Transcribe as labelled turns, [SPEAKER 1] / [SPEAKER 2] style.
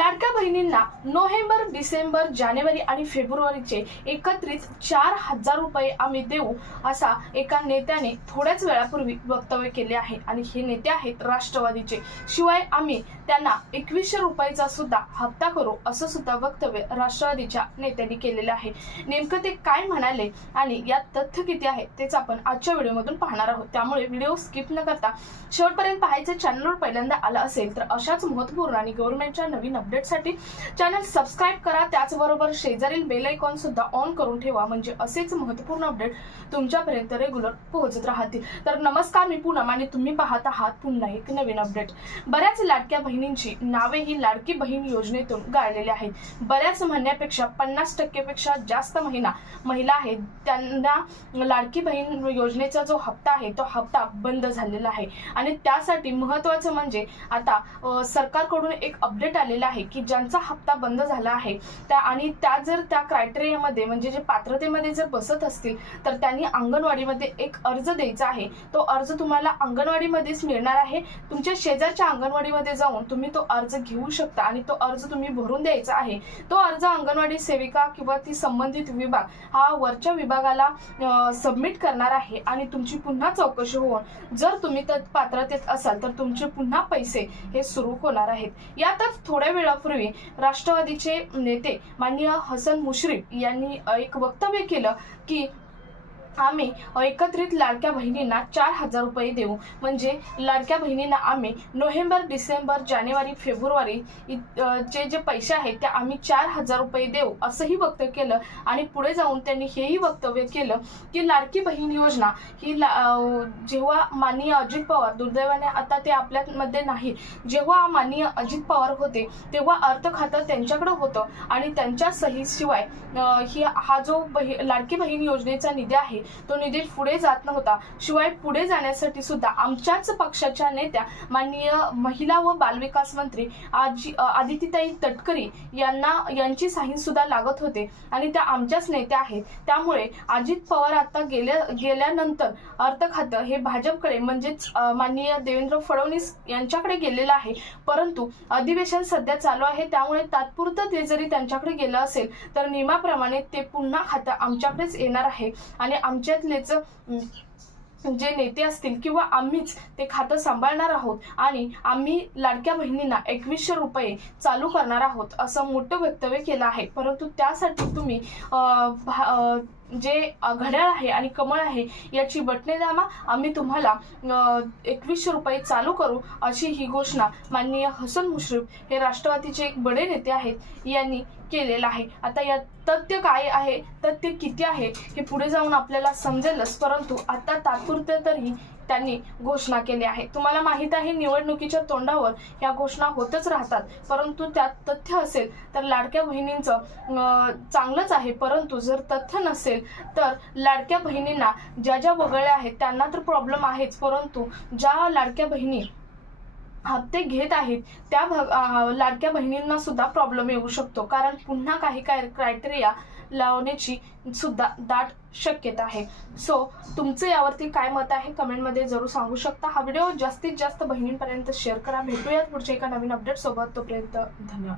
[SPEAKER 1] लाडक्या बहिणींना नोव्हेंबर डिसेंबर जानेवारी आणि फेब्रुवारीचे एकत्रित चार हजार रुपये आम्ही देऊ असा एका नेत्याने थोड्याच वेळापूर्वी वक्तव्य केले आहे. आणि हे नेते आहेत राष्ट्रवादीचे. शिवाय आम्ही त्यांना एकवीसशे रुपयाचा सुद्धा हप्ता करू असं सुद्धा वक्तव्य राष्ट्रवादीच्या नेत्यांनी केलेलं आहे. नेमकं ते काय म्हणाले आणि यात तथ्य किती आहे तेच आपण आजच्या व्हिडिओमधून पाहणार आहोत. त्यामुळे व्हिडिओ स्किप न करता शेवटपर्यंत पाहायचे चॅनलवर पहिल्यांदा आला असेल तर अशाच महत्त्वपूर्ण आणि गव्हर्नमेंटच्या नवीन अपडेटसाठी चॅनल सबस्क्राईब करा. त्याचबरोबर शेजारील बेल आयकॉन सुद्धा ऑन करून ठेवा. म्हणजे असेच महत्त्वपूर्ण अपडेट तुमच्यापर्यंत रेग्युलर पोहोचत राहतील. तर नमस्कार मी पूनम आणि तुम्ही पाहत आहात पुन्हा एक नवीन अपडेट बऱ्याच लाडक्या बहिणींची नावे ही लाडकी बहीण योजनेतून गाळलेली आहेत. बऱ्याच म्हणण्यापेक्षा पन्नास टक्केपेक्षा जास्त महिना महिला आहेत. त्यांना लाडकी बहीण योजनेचा जो हप्ता आहे तो हप्ता बंद झालेला आहे. आणि त्यासाठी महत्वाचं म्हणजे आता सरकारकडून एक अपडेट आलेला आहे. की ज्यांचा हप्ता बंद झाला आहे त्या आणि त्या जर त्या क्रायटेरियामध्ये म्हणजे जे पात्रतेमध्ये जर बसत असतील तर त्यांनी अंगणवाडीमध्ये एक अर्ज द्यायचा आहे. तो अर्ज तुम्हाला अंगणवाडीमध्येच मिळणार आहे. तुमच्या शेजारच्या अंगणवाडीमध्ये जाऊन तुम्ही तो अर्ज घेऊ शकता आणि तो अर्ज तुम्ही भरून द्यायचा आहे. तो अर्ज अंगणवाडी सेविका किंवा ती संबंधित विभाग हा वरच्या विभागाला सबमिट करणार आहे आणि तुमची पुन्हा चौकशी होऊन जर तुम्ही त्या पात्रतेत असाल तर तुमचे पुन्हा पैसे हे सुरू होणार आहेत. यातच थोड्या वेळापूर्वी राष्ट्रवादीचे नेते माननीय हसन मुश्रीफ यांनी एक वक्तव्य केलं की आम्ही एकत्रित लाडक्या बहिणींना चार हजार रुपये देऊ. म्हणजे लाडक्या बहिणींना आम्ही नोव्हेंबर डिसेंबर जानेवारी फेब्रुवारी इ- चे जे पैसे आहेत ते आम्ही चार हजार रुपये देऊ असंही वक्तव्य केलं. आणि पुढे जाऊन त्यांनी हेही वक्तव्य केलं की लाडकी बहीण योजना ही ला- जेव्हा माननीय अजित पवार दुर्दैवाने आता ते आपल्यामध्ये नाही. जेव्हा माननीय अजित पवार होते तेव्हा अर्थ खातं त्यांच्याकडे होतं. आणि त्यांच्या सहीशिवाय ही हा जो बही लाडकी बहीण योजनेचा निधी आहे तो निधी पुढे जात नव्हता. शिवाय पुढे जाण्यासाठी सुद्धा आमच्याच पक्षाच्या नेत्या माननीय महिला व बालविकास मंत्री आजी आदितीताई तटकरी यांना यांची साही सुद्धा लागत होते. आणि त्या आमच्याच नेत्या आहेत. त्यामुळे अजित पवार आता गेल्या गेल्यानंतर अर्थ खातं हे भाजपकडे म्हणजेच माननीय देवेंद्र फडणवीस यांच्याकडे गेलेलं आहे. परंतु अधिवेशन सध्या चालू आहे. त्यामुळे तात्पुरतं ते जरी त्यांच्याकडे गेलं असेल तर नियमाप्रमाणे ते पुन्हा खातं आमच्याकडेच येणार आहे. आणि आमच्यातलेच जे नेते असतील किंवा आम्हीच ते खातं सांभाळणार आहोत आणि आम्ही लाडक्या बहिणींना एकवीसशे रुपये चालू करणार आहोत असं मोठं वक्तव्य केलं आहे. परंतु त्यासाठी तुम्ही भा- जे घड्याळ आहे आणि कमळ आहे याची बटणे दामा. आम्ही तुम्हाला एकवीसशे रुपये चालू करू अशी ही घोषणा माननीय हसन मुश्रीफ हे राष्ट्रवादीचे एक बडे नेते आहेत यांनी केलेलं आहे. आता या तथ्य काय आहे तथ्य किती आहे हे पुढे जाऊन आपल्याला समजेलच. परंतु आता तात्पुरते तरी त्यांनी घोषणा केली आहे तुम्हाला माहीत आहे निवडणुकीच्या तोंडावर या घोषणा होतच राहतात. परंतु त्यात तथ्य असेल तर लाडक्या बहिणींचं चांगलंच आहे. परंतु जर तथ्य नसेल तर लाडक्या बहिणींना ज्या ज्या वगळल्या आहेत त्यांना तर प्रॉब्लेम आहेच. परंतु ज्या लाडक्या बहिणी हप्ते घेत आहेत त्या भग लाडक्या बहिणींना सुद्धा प्रॉब्लेम येऊ शकतो. कारण पुन्हा काही काय क्रायटेरिया लावण्याची सुद्धा दाट शक्यता आहे. सो तुमचं यावरती काय मत आहे? कमेंटमध्ये जरूर सांगू शकता. हा व्हिडिओ जास्तीत जास्त बहिणींपर्यंत शेअर करा. भेटूयात पुढच्या एका नवीन अपडेटसोबत तोपर्यंत धन्यवाद.